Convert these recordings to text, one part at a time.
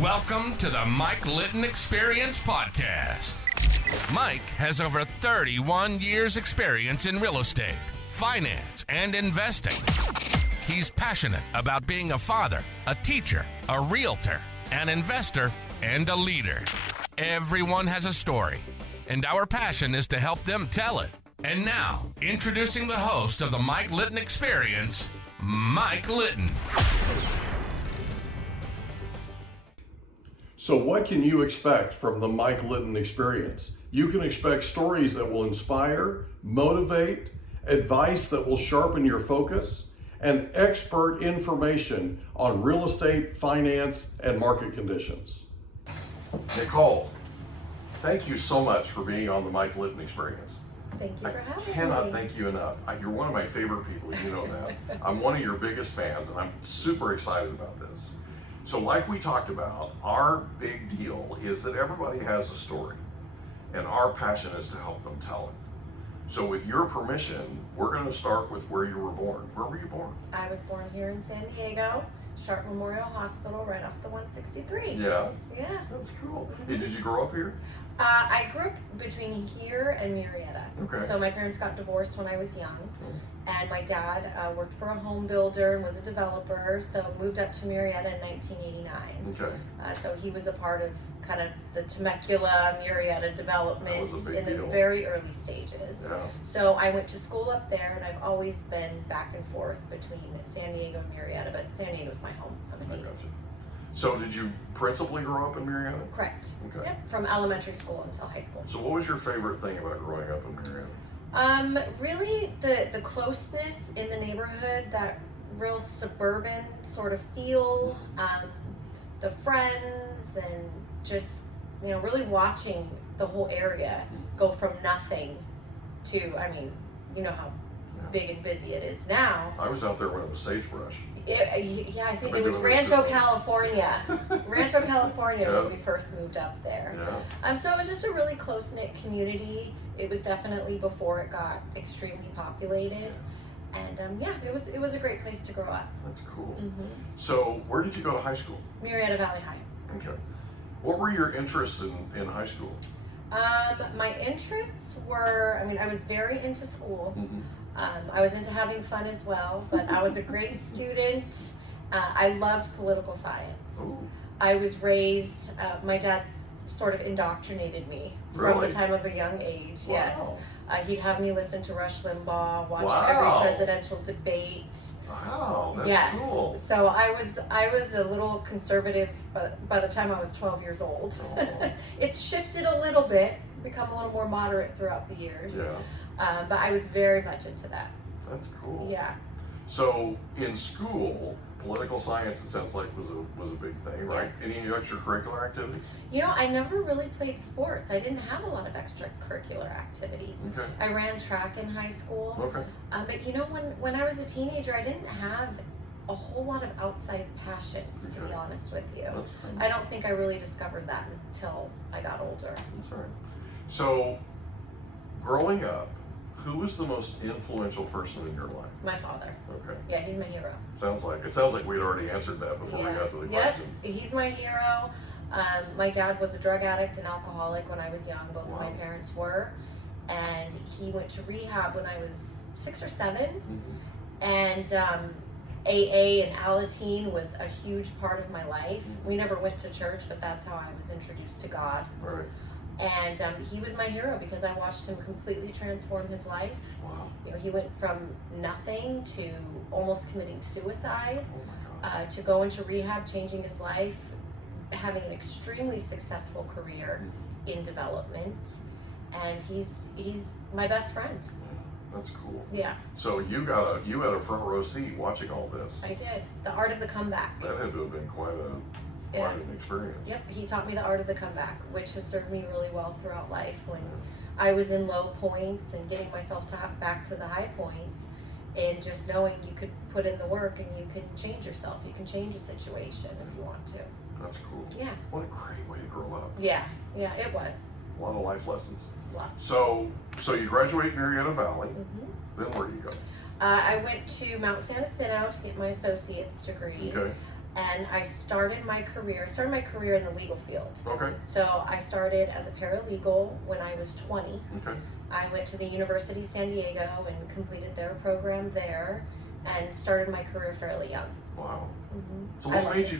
Welcome to the Mike Litton Experience Podcast. Mike has over 31 years experience in real estate, finance, and investing. He's passionate about being a father, a teacher, a realtor, an investor, and a leader. Everyone has a story, and our passion is to help them tell it. And now, introducing the host of the Mike Litton Experience, Mike Litton. So what can you expect from the Mike Litton Experience? You can expect stories that will inspire, motivate, advice that will sharpen your focus, and expert information on real estate, finance, and market conditions. Nichole, thank you so much for being on the Mike Litton Experience. Thank you for having me. I cannot thank you enough. You're one of my favorite people, you know that. I'm one of your biggest fans, and I'm super excited about this. So like we talked about, our big deal is that everybody has a story, and our passion is to help them tell it. So with your permission, we're going to start with where you were born. Where were you born? I was born here in San Diego, Sharp Memorial Hospital, right off the 163. Yeah. Yeah. That's cool. Hey, did you grow up here? I grew up between here and Murrieta. Okay. So my parents got divorced when I was young, and my dad worked for a home builder and was a developer, so moved up to Murrieta in 1989. Okay. So he was a part of kind of the Temecula, Murrieta development in the deal. very early stages. Yeah. So I went to school up there, and I've always been back and forth between San Diego and Murrieta, but San Diego's my home. I'm a I native. gotcha. So did you principally grow up in Murrieta? Correct. Okay. Yep, from elementary school until high school. So what was your favorite thing about growing up in Murrieta? Really the closeness in the neighborhood, that real suburban sort of feel, the friends, and just, really watching the whole area go from nothing to, you know how big and busy it is now. I was out there when it was sagebrush. I think it was Rancho California. Rancho California Yeah. when we first moved up there. Yeah. So it was just a really close-knit community. It was definitely before it got extremely populated. And it was a great place to grow up. That's cool. Mm-hmm. So where did you go to high school? Murrieta Valley High. Okay. What were your interests in high school? My interests were, I was very into school. Mm-hmm. I was into having fun as well, but I was a great student. I loved political science. Ooh. I was raised, my dad sort of indoctrinated me from Really? the time of a young age. Wow. Yes. He'd have me listen to Rush Limbaugh, watch Wow. every presidential debate. Wow, that's Yes. cool. So I was a little conservative by the time I was 12 years old. Oh. It's shifted a little bit, become a little more moderate throughout the years. Yeah, But I was very much into that. that's cool. Yeah. So in school, political science, it sounds like was a big thing, right? Yes. Any extracurricular activities? I never really played sports. I didn't have a lot of extracurricular activities. Okay. I ran track in high school. Okay. But when I was a teenager, I didn't have a whole lot of outside passions, to be Okay. honest with you. That's fine. I don't think I really discovered that until I got older. That's all right. So, growing up, who was the most influential person in your life? My father. Okay. Yeah, he's my hero. Sounds like we'd already answered that before we got to the question. Yep, he's my hero. My dad was a drug addict and alcoholic when I was young. Both of my Wow. parents were. And he went to rehab when I was 6 or 7. Mm-hmm. And AA and Alateen was a huge part of my life. We never went to church, but that's how I was introduced to God. All right. And he was my hero because I watched him completely transform his life. Wow. He went from nothing to almost committing suicide, Oh my God. to go into rehab, changing his life, having an extremely successful career in development. And he's my best friend. That's cool. Yeah, So you had a front row seat watching all this. I did. The art of the comeback. That had to have been quite an experience. Yep, he taught me the art of the comeback, which has served me really well throughout life. When I was in low points and getting myself back to the high points, and just knowing you could put in the work and you can change yourself. You can change a situation if you want to. That's cool. Yeah. What a great way to grow up. Yeah, it was. A lot of life lessons. Lots. So you graduate Murrieta Valley. Mm-hmm. Then where do you go? I went to Mount San Jacinto to get my associate's degree. Okay. and I started my career in the legal field. Okay. So I started as a paralegal when I was 20. Okay. I went to the University of San Diego and completed their program there, and started my career fairly young. Wow. Mm-hmm. So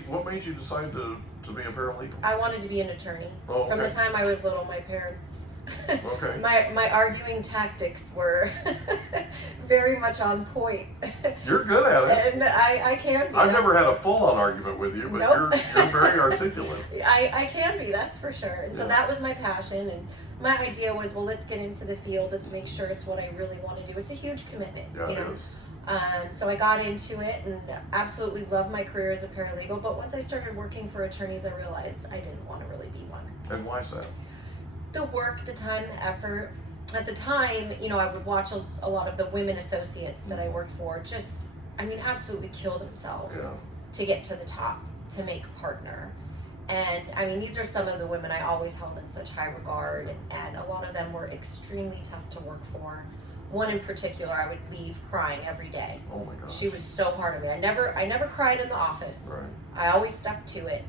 what made you decide to be a paralegal? I wanted to be an attorney. Oh, okay. From the time I was little, my parents, Okay. my arguing tactics were very much on point. You're good at it. And I can be. I've never had a full-on argument with you, but Nope. you're very articulate. I can be, that's for sure. And so Yeah. that was my passion, and my idea was, well, let's get into the field, let's make sure it's what I really want to do. It's a huge commitment, Yeah, you it know. is. So I got into it and absolutely loved my career as a paralegal, but once I started working for attorneys, I realized I didn't want to really be one. And why is that? The work, the time, the effort. At the time, you know, I would watch a lot of the women associates that I worked for just, absolutely kill themselves Yeah. to get to the top, to make partner. And these are some of the women I always held in such high regard, and a lot of them were extremely tough to work for. One in particular, I would leave crying every day. Oh my gosh. She was so hard on me. I never cried in the office. Right. I always stuck to it,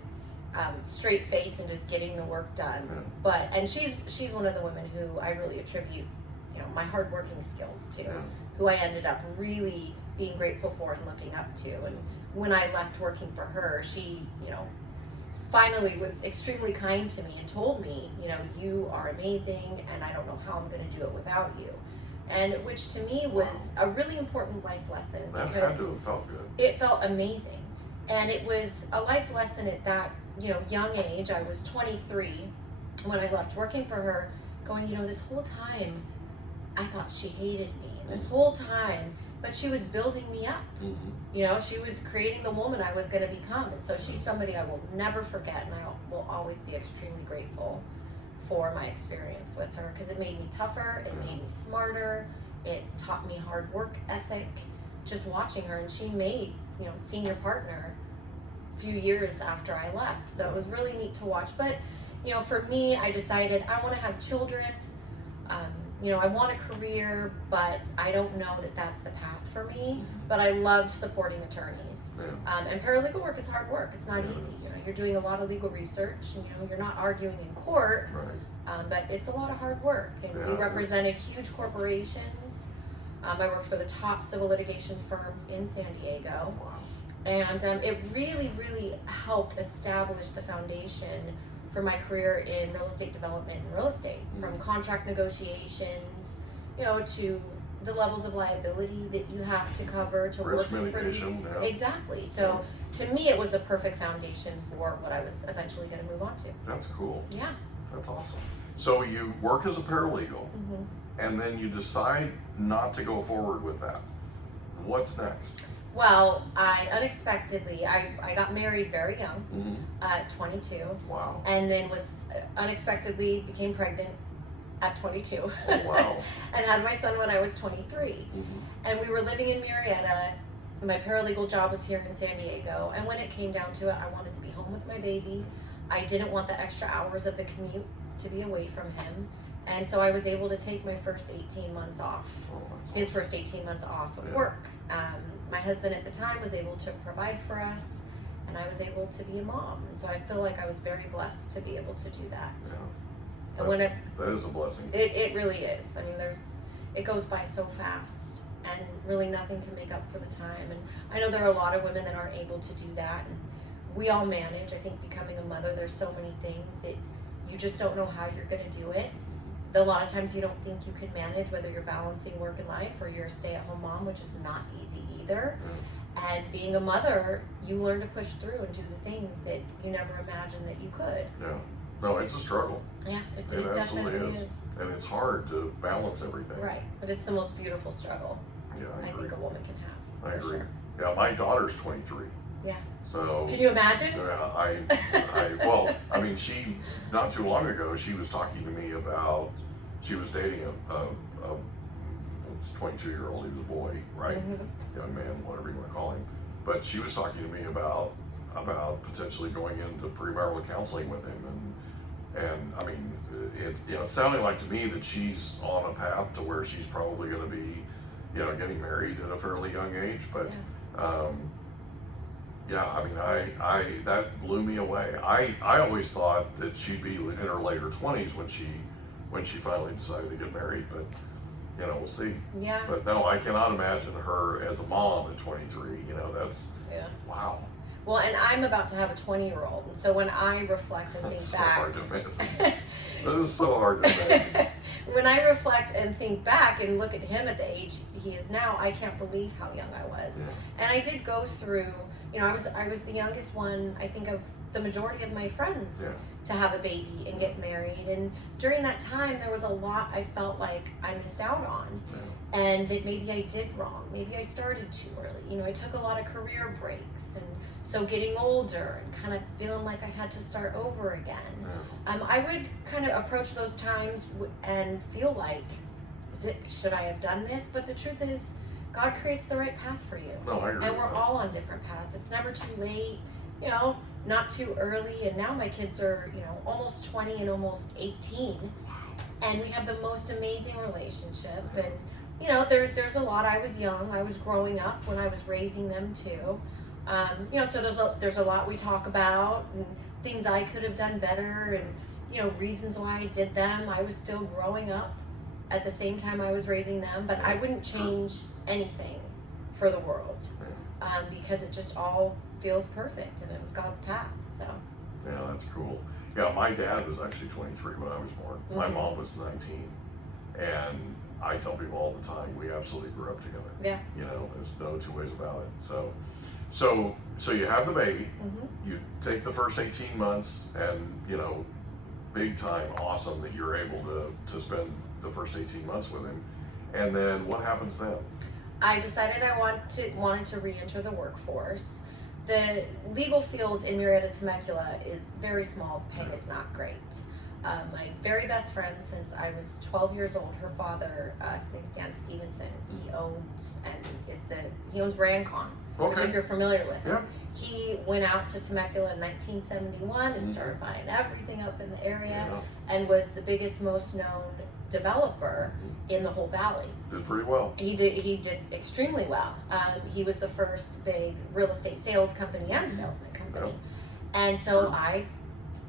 straight face and just getting the work done. Yeah. And she's one of the women who I really attribute, you know, my hardworking skills to, Yeah. who I ended up really being grateful for and looking up to. And when I left working for her, she, you know, finally was extremely kind to me and told me, you know, you are amazing, and I don't know how I'm going to do it without you. And which to me was a really important life lesson, That had because to have felt good. it felt amazing. And it was a life lesson at that, you know, young age. I was 23 when I left working for her, going, you know, this whole time I thought she hated me. And this whole time, but she was building me up. Mm-hmm. You know, she was creating the woman I was going to become. And so she's somebody I will never forget, and I will always be extremely grateful for my experience with her, because it made me tougher, it made me smarter, it taught me hard work ethic, just watching her. And she made, you know, senior partner a few years after I left, so it was really neat to watch. But, you know, for me, I decided I want to have children. You know, I want a career, but I don't know that that's the path for me. But I loved supporting attorneys. Yeah. And paralegal work is hard work. It's not Yeah. easy. You know, you're doing a lot of legal research, and, you know, you're not arguing in court, Right. but it's a lot of hard work. And Yeah, we it represented huge corporations. I worked for the top civil litigation firms in San Diego. Wow. And it really, really helped establish the foundation for my career in real estate development and real estate, from contract negotiations, you know, to the levels of liability that you have to cover to Risk working for these. mitigation. Yeah. Exactly. So to me, it was the perfect foundation for what I was eventually going to move on to. That's cool. Yeah. That's awesome. So you work as a paralegal, Mm-hmm. and then you decide not to go forward with that. What's next? Well, I unexpectedly, I got married very young, Mm-hmm. at 22, Wow. and then was unexpectedly became pregnant at 22. Oh, wow. And had my son when I was 23. Mm-hmm. And we were living in Murrieta. My paralegal job was here in San Diego. And when it came down to it, I wanted to be home with my baby. I didn't want the extra hours of the commute to be away from him. And so I was able to take my first 18 months off, Oh, that's his awesome. first 18 months off of Yeah. work. My husband at the time was able to provide for us, and I was able to be a mom. And so I feel like I was very blessed to be able to do that. Yeah. And when That is a blessing. it really is. I mean, it goes by so fast, and really nothing can make up for the time. And I know there are a lot of women that aren't able to do that, and we all manage. I think becoming a mother, there's so many things that you just don't know how you're going to do it. A lot of times you don't think you can manage, whether you're balancing work and life or you're a stay-at-home mom, which is not easy either. And being a mother, you learn to push through and do the things that you never imagined that you could. Yeah. No, it's a struggle. Yeah, it It definitely absolutely is. is. And it's hard to balance everything. Right, but it's the most beautiful struggle Yeah, I I agree. think a woman can have. I for agree. Sure. Yeah, my daughter's 23. Yeah. So. Can you imagine? Well, I mean, she, not too long ago, she was talking to me about, she was dating a 22-year-old, he was a boy, right? Mm-hmm. Young man, whatever you want to call him. But she was talking to me about potentially going into premarital counseling with him, and I mean, it sounded like to me that she's on a path to where she's probably going to be, getting married at a fairly young age, but. yeah, I mean, I that blew me away. I always thought that she'd be in her later 20s when she finally decided to get married, but you know, we'll see. Yeah. But no, I cannot imagine her as a mom at 23. You know, that's wow. Well, and I'm about to have a 20-year-old, and so when I reflect and think That's so back, hard to imagine. That is so hard to imagine. when I reflect and think back and look at him at the age he is now, I can't believe how young I was. Yeah. And I did go through, you know, I was the youngest one, I think, of the majority of my friends to have a baby and get married. And during that time, there was a lot I felt like I missed out on. Yeah. And that maybe I did wrong. Maybe I started too early. You know, I took a lot of career breaks, and so getting older and kind of feeling like I had to start over again. Yeah. I would kind of approach those times and feel like, should I have done this? But the truth is, God creates the right path for you. No, I agree. And we're all on different paths. It's never too late, you know, not too early. And now my kids are, you know, almost 20 and almost 18. And we have the most amazing relationship. And, you know, there's a lot. I was young. I was growing up when I was raising them too. You know, so there's a lot we talk about and things I could have done better and, you know, reasons why I did them. I was still growing up at the same time I was raising them, but I wouldn't change anything for the world because it just all feels perfect and it was God's path. So yeah, that's cool. Yeah, my dad was actually 23 when I was born. My mom was 19, and I tell people all the time we absolutely grew up together. Yeah. You know, there's no two ways about it. So you have the baby, you take the first 18 months, and you know, big time awesome that you're able to spend the first 18 months with him. And then what happens then? I decided I wanted to re-enter the workforce. The legal field in Murrieta, Temecula is very small. The pay is not great. My very best friend since I was 12 years old, her father, his name's Dan Stevenson. He owns Rancon, which if you're familiar with him. He went out to Temecula in 1971 and started buying everything up in the area and was the biggest, most known developer in the whole valley. Did pretty well. He did extremely well. He was the first big real estate sales company and development company. And so I,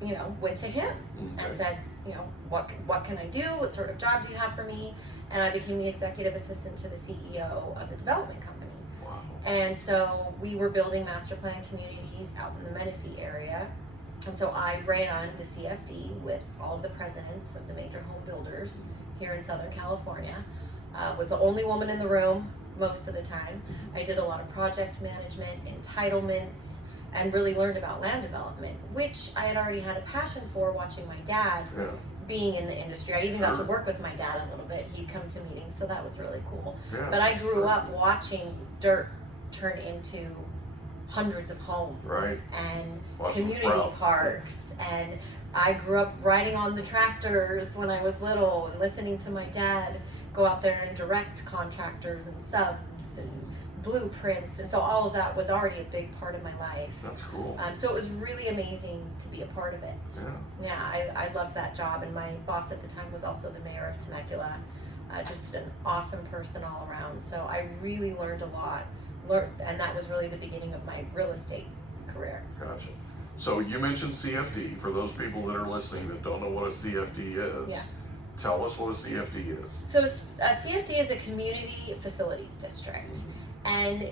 you know, went to him and said, you know, what can I do? What sort of job do you have for me? And I became the executive assistant to the CEO of the development company. Wow. And so we were building master plan communities out in the Menifee area. And so I ran the CFD with all of the presidents of the major home builders here in Southern California. Was the only woman in the room most of the time. I did a lot of project management, entitlements, and really learned about land development, which I had already had a passion for watching my dad being in the industry. I even got to work with my dad a little bit. He'd come to meetings, so that was really cool. But I grew up watching dirt turn into hundreds of homes and community parks, and I grew up riding on the tractors when I was little and listening to my dad go out there and direct contractors and subs and blueprints, and so all of that was already a big part of my life. That's cool. So it was really amazing to be a part of it. I loved that job, and my boss at the time was also the mayor of Temecula. Just an awesome person all around. So I really learned a lot. And that was really the beginning of my real estate career. Gotcha. So you mentioned CFD. For those people that are listening that don't know what a CFD is, tell us what a CFD is. So a CFD is a community facilities district. And,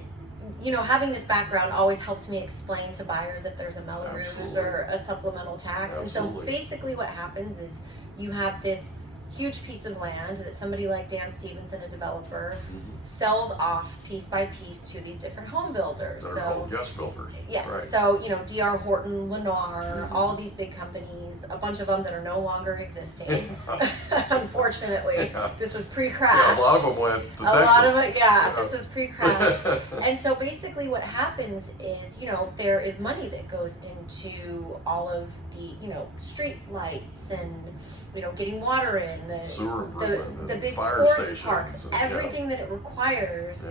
you know, having this background always helps me explain to buyers if there's a Melrose or a supplemental tax. And so basically what happens is you have this huge piece of land that somebody like Dan Stevenson, a developer, sells off piece by piece to these different home builders. They're called guest builders. Yes. Right. So, you know, D.R. Horton, Lennar, all of these big companies, a bunch of them that are no longer existing. Unfortunately, this was pre-crash. A lot of them went to Texas. A lot of it, this was pre-crash. And so basically what happens is, you know, there is money that goes into all of the, you know, street lights and, you know, getting water in, the big sports parks, everything that it requires,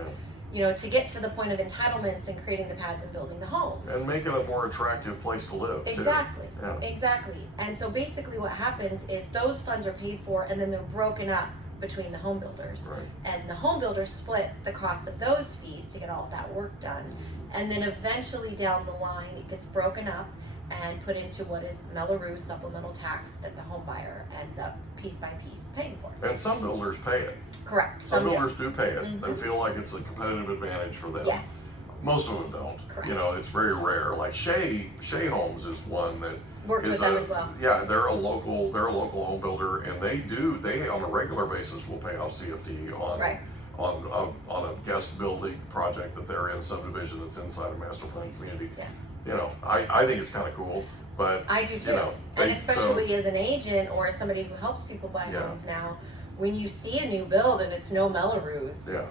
you know, to get to the point of entitlements and creating the pads and building the homes. And make it a more attractive place to live. Exactly. Too. Exactly. And so basically what happens is those funds are paid for and then they're broken up between the home builders. Right. And the home builders split the cost of those fees to get all of that work done. And then eventually down the line, it gets broken up and put into what is Mello-Roos supplemental tax that the home buyer ends up piece by piece paying for. And some builders pay it. Correct. Some do. builders do pay it. Mhm. They feel like it's a competitive advantage for them. Yes. Most of them don't. Correct. You know, it's very rare. Like Shea Homes is one that Worked is with them as well. Yeah, they're a local home builder, and they on a regular basis will pay off CFD on Right. on a guest building project that they're in, subdivision that's inside a master plan community. Yeah. You know, I think it's kind of cool, but I do too. you know, And especially as an agent or somebody who helps people buy Yeah. homes now, when you see a new build and it's no Mello-Roos. yeah,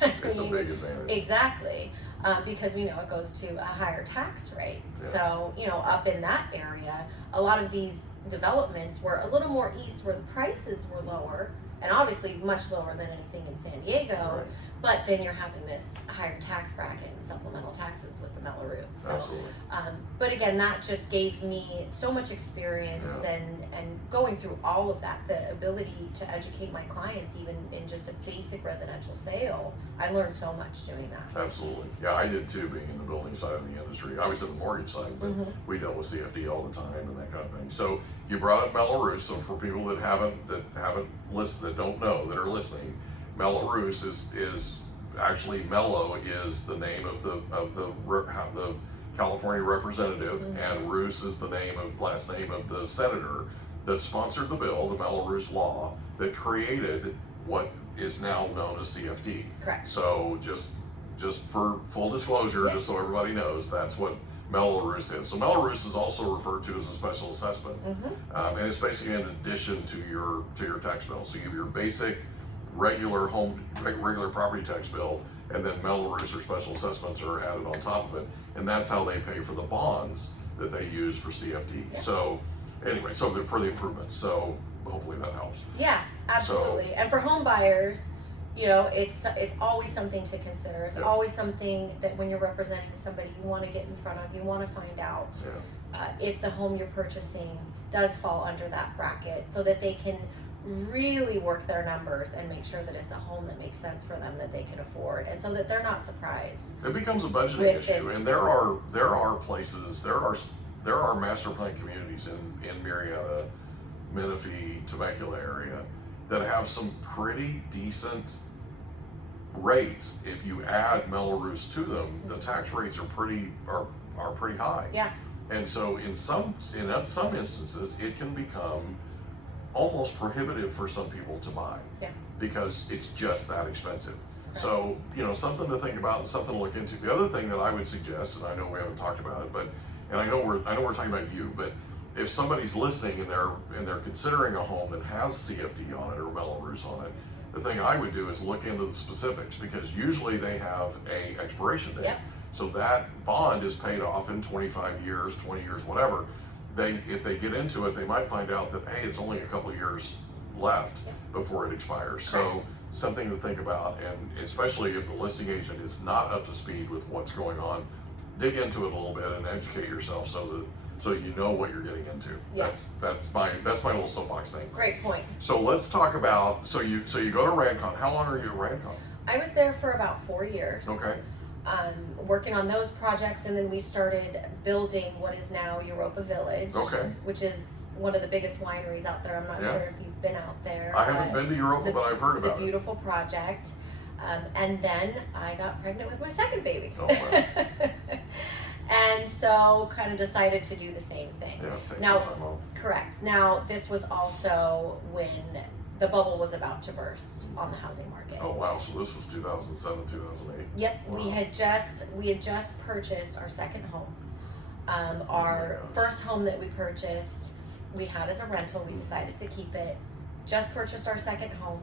it's a big advantage. Exactly. Because we know it goes to a higher tax rate. Yeah. So, up in that area, a lot of these developments were a little more east where the prices were lower, and obviously much lower than anything in San Diego. Right. But then you're having this higher tax bracket and supplemental taxes with the Mello-Roos. So, Absolutely. but again, that just gave me so much experience Yeah. and going through all of that, the ability to educate my clients even in just a basic residential sale. I learned so much doing that. Absolutely. Yeah, I did too, being in the building side of the industry. I was in the mortgage side, but we dealt with CFD all the time and that kind of thing. So you brought up Mello-Roos. So for people that haven't listened, that don't know, that are listening, Mello-Roos is actually Mello is the name of the California representative, and Roos is the last name of the senator that sponsored the bill, the Mello-Roos law, that created what is now known as CFD. Correct. So just for full disclosure, Yeah. just so everybody knows, that's what Mello-Roos is. So Mello-Roos is also referred to as a special assessment, and it's basically in addition to your tax bill. So you have your basic regular property tax bill, and then Mello-Roos or special assessments are added on top of it, and that's how they pay for the bonds that they use for CFD. Yeah. So anyway, for the improvements. So hopefully that helps. Yeah, absolutely. And for home buyers, it's always something to consider. It's Yeah. always something that when you're representing somebody, you want to get in front of, you want to find out if the home you're purchasing does fall under that bracket, so that they can really work their numbers and make sure that it's a home that makes sense for them, that they can afford, and so that they're not surprised. It becomes a budgeting With issue, this- and there are places, there are master plan communities in Murrieta, Menifee, Temecula area that have some pretty decent rates. If you add Mello-Roos to them, the tax rates are pretty high. Yeah. And so in some instances, it can become almost prohibitive for some people to buy. Yeah. Because it's just that expensive. Correct. So, something to think about and something to look into. The other thing that I would suggest, and I know we haven't talked about it, and I know we're talking about you, but if somebody's listening and they're considering a home that has CFD on it or Mello-Roos on it, the thing I would do is look into the specifics, because usually they have a expiration date. Yep. So that bond is paid off in 25 years, 20 years, whatever. If they get into it, they might find out that, hey, it's only a couple years left before it expires. Correct. So something to think about, and especially if the listing agent is not up to speed with what's going on, dig into it a little bit and educate yourself so you know what you're getting into. Yeah. That's my little soapbox thing. Great point. So let's talk about, so you go to Rancon. How long are you at Rancon? I was there for about 4 years. Okay. Working on those projects, and then we started building what is now Europa Village, Okay. which is one of the biggest wineries out there. I'm not Yeah. sure if you've been out there. I haven't been to Europa, but I've heard it's about a it. beautiful project. And then I got pregnant with my second baby. Oh, wow. And so kind of decided to do the same thing. Yeah, take Now- some time off. Correct. Now, this was also when the bubble was about to burst on the housing market. Oh wow, so this was 2007, 2008. Yep, Wow. we had just purchased our second home. Our gosh. first home that we purchased, we had as a rental. We decided to keep it. Just purchased our second home.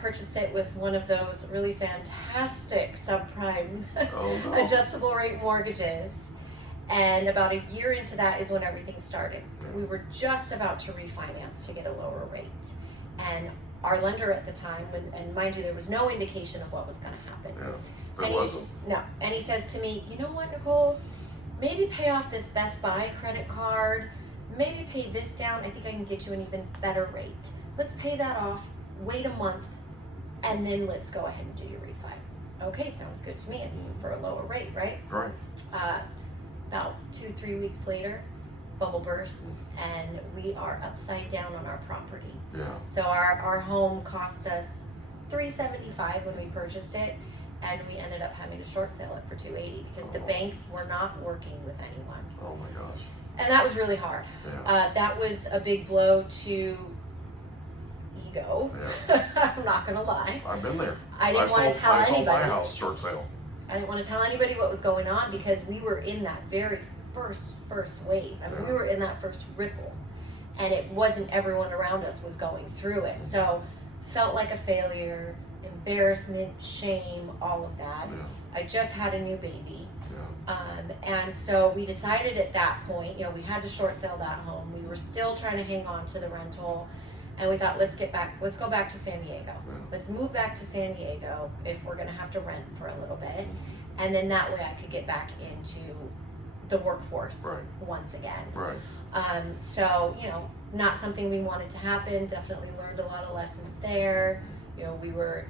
Purchased it with one of those really fantastic subprime Oh no. adjustable rate mortgages. And about a year into that is when everything started. We were just about to refinance to get a lower rate. And our lender at the time, and mind you, there was no indication of what was going to happen. Yeah, And it he's- wasn't. No. And he says to me, you know what, Nichole? Maybe pay off this Best Buy credit card. Maybe pay this down. I think I can get you an even better rate. Let's pay that off. wait a month, and then let's go ahead and do your refi. Okay, sounds good to me. And for a lower rate, right? Right. About 2-3 weeks later, bubble bursts, and we are upside down on our property. Yeah. So our home cost us $375 when we purchased it, and we ended up having to short sale it for $280 because the banks were not working with anyone. Oh my gosh. And that was really hard. Yeah. That was a big blow to ego. Yeah. I'm not gonna lie. I've been there. I didn't want to tell I sold anybody. my house short sale. I didn't want to tell anybody what was going on because we were in that very first wave. I mean, we were in that first ripple, and it wasn't everyone around us was going through it. So felt like a failure, embarrassment, shame, all of that. Yeah. I just had a new baby. Yeah. And so we decided at that point, you know, we had to short sale that home. We were still trying to hang on to the rental, and we thought, let's go back to San Diego. Yeah. Let's move back to San Diego if we're gonna have to rent for a little bit, and then that way I could get back into the workforce once again. Right. So, you know, not something we wanted to happen. Definitely learned a lot of lessons there. You know,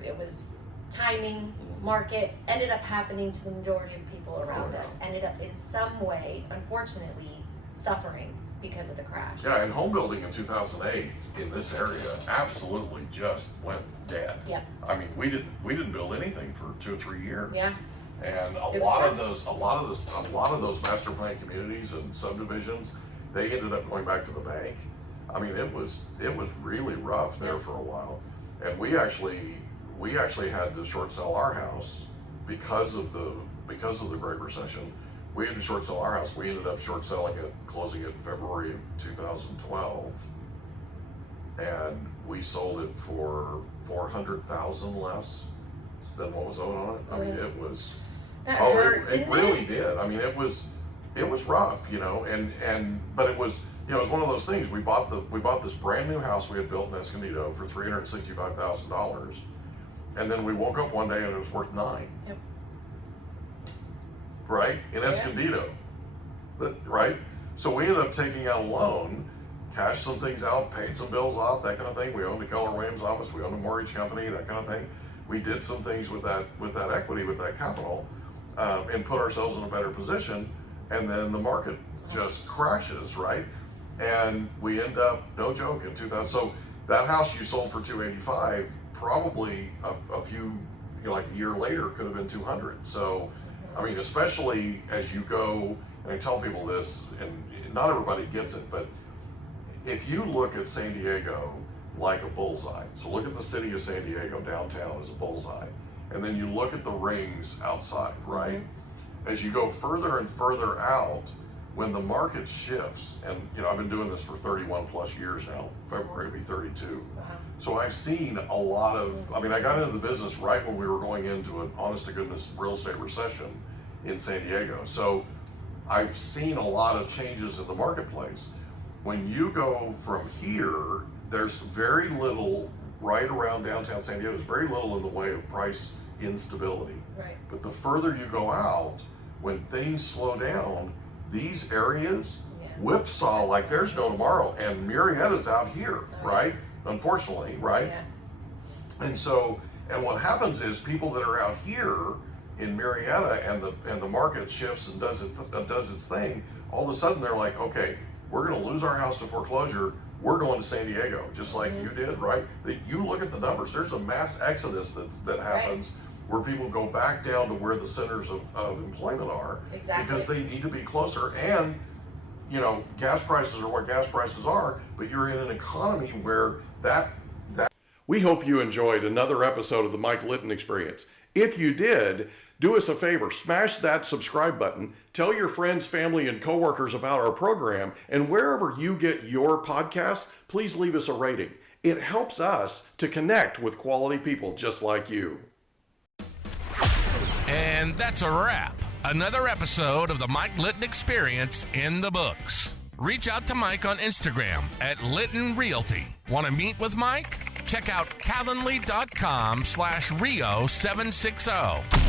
it was timing, market, ended up happening to the majority of people around us, ended up in some way, unfortunately, suffering because of the crash. Yeah, and home building in 2008 in this area absolutely just went dead. Yep. I mean, we didn't build anything for 2 or 3 years. Yeah. And a It was lot tough. of those master plan communities and subdivisions, they ended up going back to the bank. I mean, it was really rough there for a while, and we actually had to short sell our house because of the Great Recession. We had to short sell our house. We ended up short selling it, closing it in February of 2012, and we sold it for $400,000 less than what was owed on it. I mean, it was. That hurt, it didn't really it? did. I mean, it was rough, you know, but it was, you know, it was one of those things. We bought this brand new house we had built in Escondido for $365,000, and then we woke up one day and it was worth $9 million. Yep. Right? In Escondido. Right? So we ended up taking out a loan, cashed some things out, paid some bills off, that kind of thing. We owned the Keller Williams office, we owned a mortgage company, that kind of thing. We did some things with that equity, with that capital, and put ourselves in a better position. And then the market just crashes, right? And we end up, no joke, in 2000. So that house you sold for $285, probably a few, you know, like a year later, could have been $200. So, I mean, especially as you go, and I tell people this, and not everybody gets it, but if you look at San Diego like a bullseye, so look at the city of San Diego downtown as a bullseye, and then you look at the rings outside, right? As you go further and further out, when the market shifts, and you know, I've been doing this for 31 plus years now, February will be 32. So I've seen a lot of, I mean, I got into the business right when we were going into an honest to goodness real estate recession in San Diego. So I've seen a lot of changes in the marketplace. When you go from here, there's very little right around downtown San Diego, there's very little in the way of price instability. Right. But the further you go out, when things slow down, these areas whipsaw like there's no tomorrow. And Murrieta's out here, right? Unfortunately, right? Yeah. And so, and what happens is people that are out here in Murrieta and the market shifts and does its thing, all of a sudden they're like, okay, we're gonna lose our house to foreclosure, we're going to San Diego, just like you did, right? You look at the numbers, there's a mass exodus that happens where people go back down to where the centers of employment are, because they need to be closer. And you know, gas prices are what gas prices are, but you're in an economy where that. We hope you enjoyed another episode of the Mike Litton Experience. If you did, do us a favor, smash that subscribe button, tell your friends, family, and coworkers about our program, and wherever you get your podcasts, please leave us a rating. It helps us to connect with quality people just like you. And that's a wrap. Another episode of the Mike Litton Experience in the books. Reach out to Mike on Instagram at Litton Realty. Want to meet with Mike? Check out Calendly.com/Rio760.